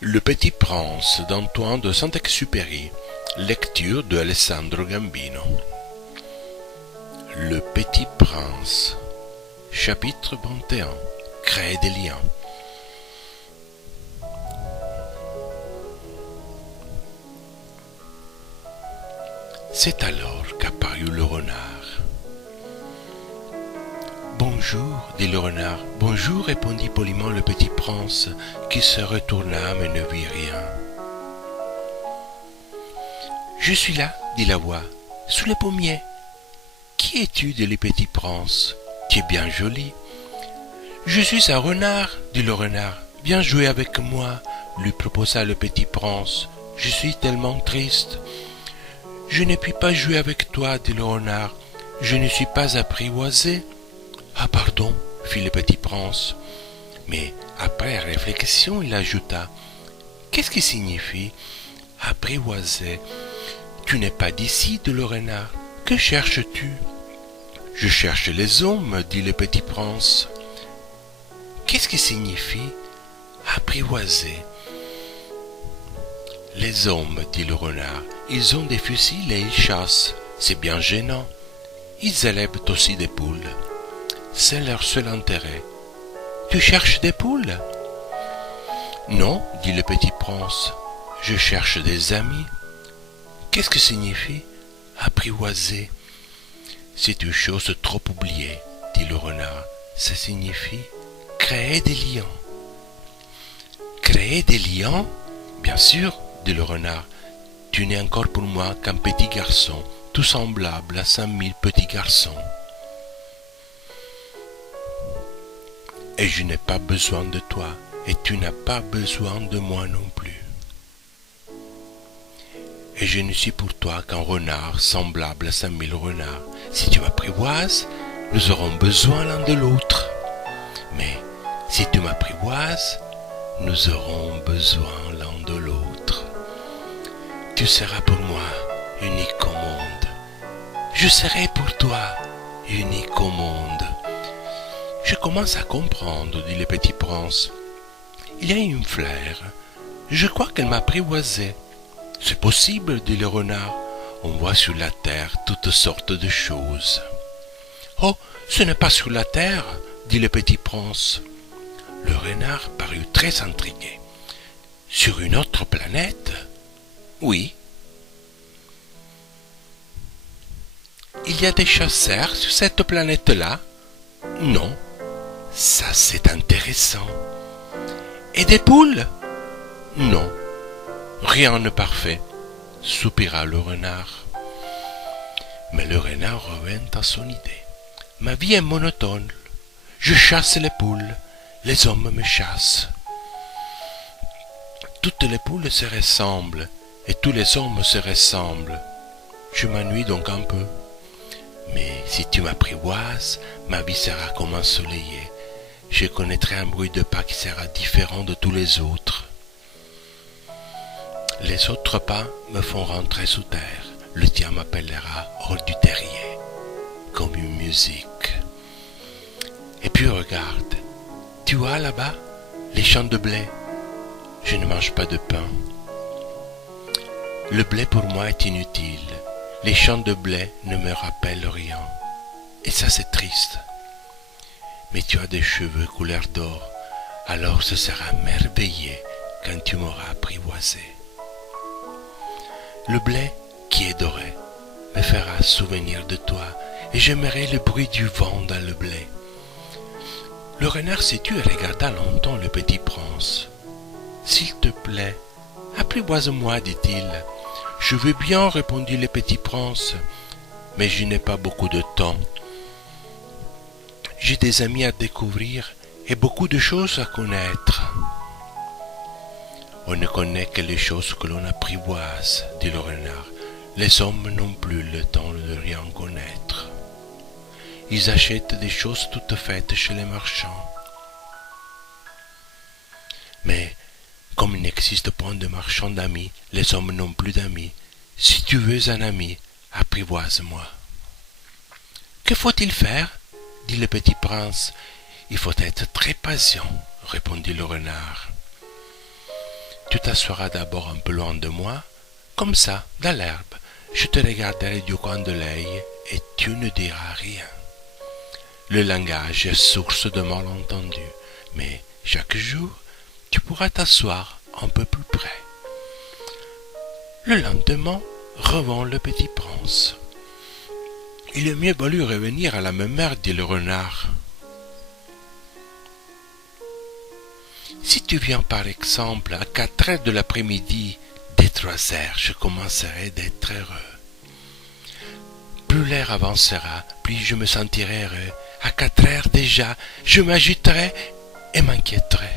Le Petit Prince d'Antoine de Saint-Exupéry. Lecture de Alessandro Gambino. Le Petit Prince. Chapitre 21. Créer des liens. C'est alors qu'apparut le renard. Bonjour, dit le renard. Bonjour, répondit poliment le petit prince, qui se retourna mais ne vit rien. Je suis là, dit la voix, sous les pommiers. Qui es-tu, dit le petit prince? Tu es bien joli. Je suis un renard, dit le renard. Viens jouer avec moi, lui proposa le petit prince. Je suis tellement triste. Je ne puis pas jouer avec toi, dit le renard. Je ne suis pas apprivoisé. Ah, pardon, fit le petit prince. Mais après réflexion, il ajouta. Qu'est-ce qui signifie apprivoisé? Tu n'es pas d'ici, dit le renard. Que cherches-tu? Je cherche les hommes, dit le petit prince. Qu'est-ce qui signifie apprivoisé? Les hommes, dit le renard, ils ont des fusils et ils chassent. C'est bien gênant. Ils élèvent aussi des poules. C'est leur seul intérêt. Tu cherches des poules? Non, dit le petit prince. Je cherche des amis. Qu'est-ce que signifie apprivoiser? C'est une chose trop oubliée, dit le renard. Ça signifie créer des liens. Créer des liens? Bien sûr, dit le renard. Tu n'es encore pour moi qu'un petit garçon, tout semblable à 5000 petits garçons. Et je n'ai pas besoin de toi, et tu n'as pas besoin de moi non plus. Et je ne suis pour toi qu'un renard semblable à 5000 renards. Si tu m'apprivoises, nous aurons besoin l'un de l'autre. Mais si tu m'apprivoises, nous aurons besoin l'un de l'autre. Tu seras pour moi unique au monde. Je serai pour toi unique au monde. Je commence à comprendre, dit le petit prince. Il y a une fleur. Je crois qu'elle m'a apprivoisé. C'est possible, dit le renard. On voit sur la terre toutes sortes de choses. Oh, ce n'est pas sur la terre, dit le petit prince. Le renard parut très intrigué. Sur une autre planète? Oui. Il y a des chasseurs sur cette planète-là? Non. Ça, c'est intéressant. Et des poules? Non. Rien de parfait, soupira le renard. Mais le renard revint à son idée. Ma vie est monotone. Je chasse les poules. Les hommes me chassent. Toutes les poules se ressemblent et tous les hommes se ressemblent. Je m'ennuie donc un peu. Mais si tu m'apprivoises, ma vie sera comme ensoleillée. Je connaîtrai un bruit de pas qui sera différent de tous les autres. Les autres pas me font rentrer sous terre. Le tien m'appellera hors du terrier, comme une musique. Et puis regarde, tu vois là-bas les champs de blé. Je ne mange pas de pain. Le blé pour moi est inutile. Les champs de blé ne me rappellent rien. Et ça, c'est triste. Mais tu as des cheveux couleur d'or, alors ce sera merveilleux quand tu m'auras apprivoisé. Le blé qui est doré me fera souvenir de toi, et j'aimerai le bruit du vent dans le blé. Le renard s'est tu et regarda longtemps le petit prince. S'il te plaît, apprivoise-moi, dit-il. Je veux bien, répondit le petit prince, mais je n'ai pas beaucoup de temps. J'ai des amis à découvrir et beaucoup de choses à connaître. On ne connaît que les choses que l'on apprivoise, dit le renard. Les hommes n'ont plus le temps de rien connaître. Ils achètent des choses toutes faites chez les marchands. Mais comme il n'existe point de marchands d'amis, les hommes n'ont plus d'amis. Si tu veux un ami, apprivoise-moi. Que faut-il faire? Dit le petit prince. Il faut être très patient, répondit le renard. Tu t'assoiras d'abord un peu loin de moi, comme ça, dans l'herbe. Je te regarderai du coin de l'œil et tu ne diras rien. Le langage est source de malentendus, mais chaque jour, tu pourras t'asseoir un peu plus près. Le lendemain, revint le petit prince. Il est mieux valu revenir à la même heure, dit le renard. Si tu viens par exemple à 4 heures de l'après-midi, dès 3 heures, je commencerai d'être heureux. Plus l'heure avancera, plus je me sentirai heureux. À 4 heures déjà, je m'agiterai et m'inquiéterai.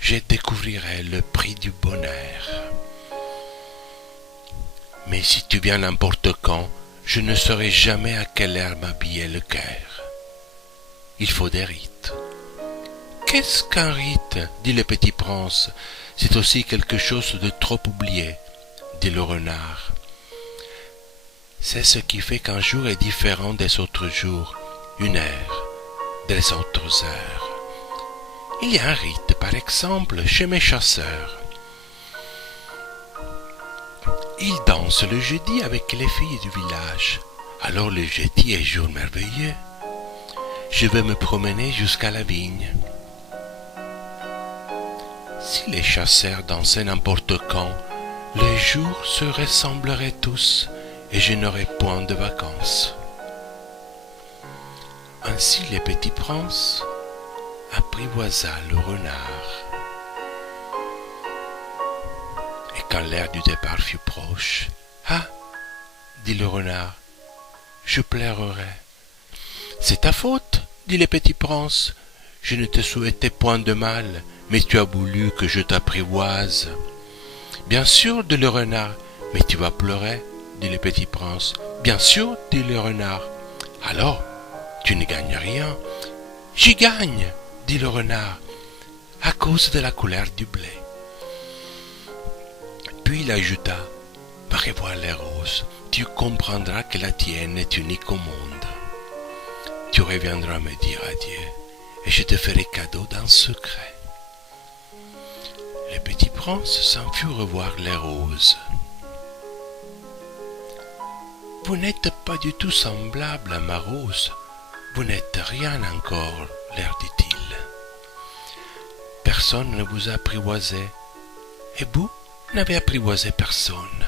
Je découvrirai le prix du bonheur. Mais si tu viens n'importe quand, je ne saurai jamais à quelle heure m'habiller le cœur. Il faut des rites. Qu'est-ce qu'un rite, dit le petit prince. C'est aussi quelque chose de trop oublié, dit le renard. C'est ce qui fait qu'un jour est différent des autres jours, une heure des autres heures. Il y a un rite, par exemple, chez mes chasseurs. Ils dansent le jeudi avec les filles du village. Alors le jeudi est jour merveilleux. Je vais me promener jusqu'à la vigne. Si les chasseurs dansaient n'importe quand, les jours se ressembleraient tous et je n'aurais point de vacances. Ainsi le petit prince apprivoisa le renard. Et quand l'heure du départ fut proche, « Ah !» dit le renard, « je pleurerai. »« C'est ta faute, » dit le petit prince, « je ne te souhaitais point de mal, mais tu as voulu que je t'apprivoise. »« Bien sûr, dit le renard, mais tu vas pleurer, » dit le petit prince. « Bien sûr, dit le renard. »« Alors, tu ne gagnes rien. »« J'y gagne, dit le renard, à cause de la couleur du blé. » Puis il ajouta, « Va revoir les roses, tu comprendras que la tienne est unique au monde. Tu reviendras me dire adieu, et je te ferai cadeau d'un secret. » Le petit prince s'en fut revoir les roses. « Vous n'êtes pas du tout semblable à ma rose, vous n'êtes rien encore, leur dit-il. Personne ne vous a apprivoisé, et vous n'avez apprivoisé personne.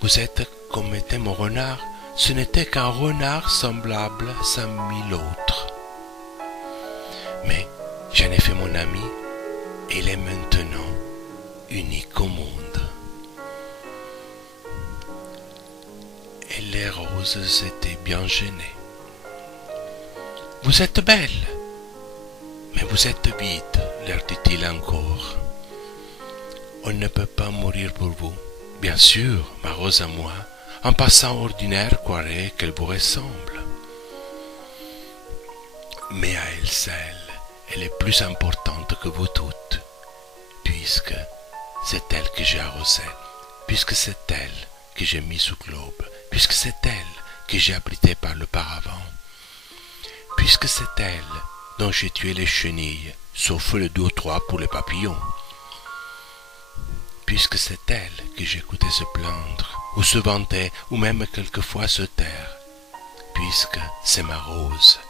Vous êtes comme était mon renard, ce n'était qu'un renard semblable à 5000 autres. Mais j'en ai fait mon ami, et il est maintenant unique au monde. » Et les roses étaient bien gênées. « Vous êtes belle, mais vous êtes vide, leur dit-il encore. On ne peut pas mourir pour vous. Bien sûr, ma rose à moi, un passant ordinaire croirait qu'elle vous ressemble. Mais à elle seule, elle est plus importante que vous toutes, puisque c'est elle que j'ai arrosée, puisque c'est elle que j'ai mis sous globe, puisque c'est elle que j'ai abritée par le paravent, puisque c'est elle dont j'ai tué les chenilles, sauf le 2 ou 3 pour les papillons, puisque c'est elle que j'écoutais se plaindre, ou se vanter, ou même quelquefois se taire, puisque c'est ma rose. »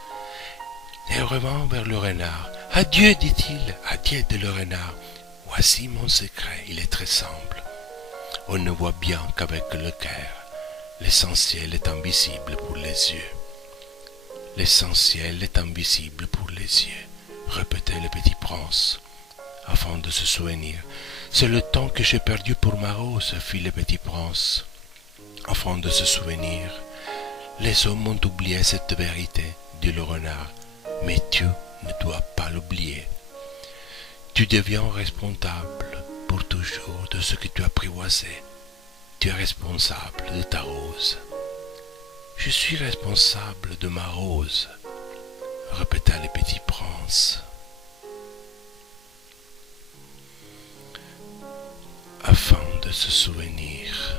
Et revint vers le renard. « Adieu, dit-il, adieu, dit le renard. Voici mon secret, il est très simple. On ne voit bien qu'avec le cœur. L'essentiel est invisible pour les yeux. L'essentiel est invisible pour les yeux, répétait le petit prince, afin de se souvenir. C'est le temps que j'ai perdu pour ma rose, fit le petit prince, afin de se souvenir. Les hommes ont oublié cette vérité, dit le renard, mais tu ne dois pas l'oublier. Tu deviens responsable pour toujours de ce que tu as apprivoisé. Tu es responsable de ta rose. Je suis responsable de ma rose, répéta le petit prince. Afin de se souvenir.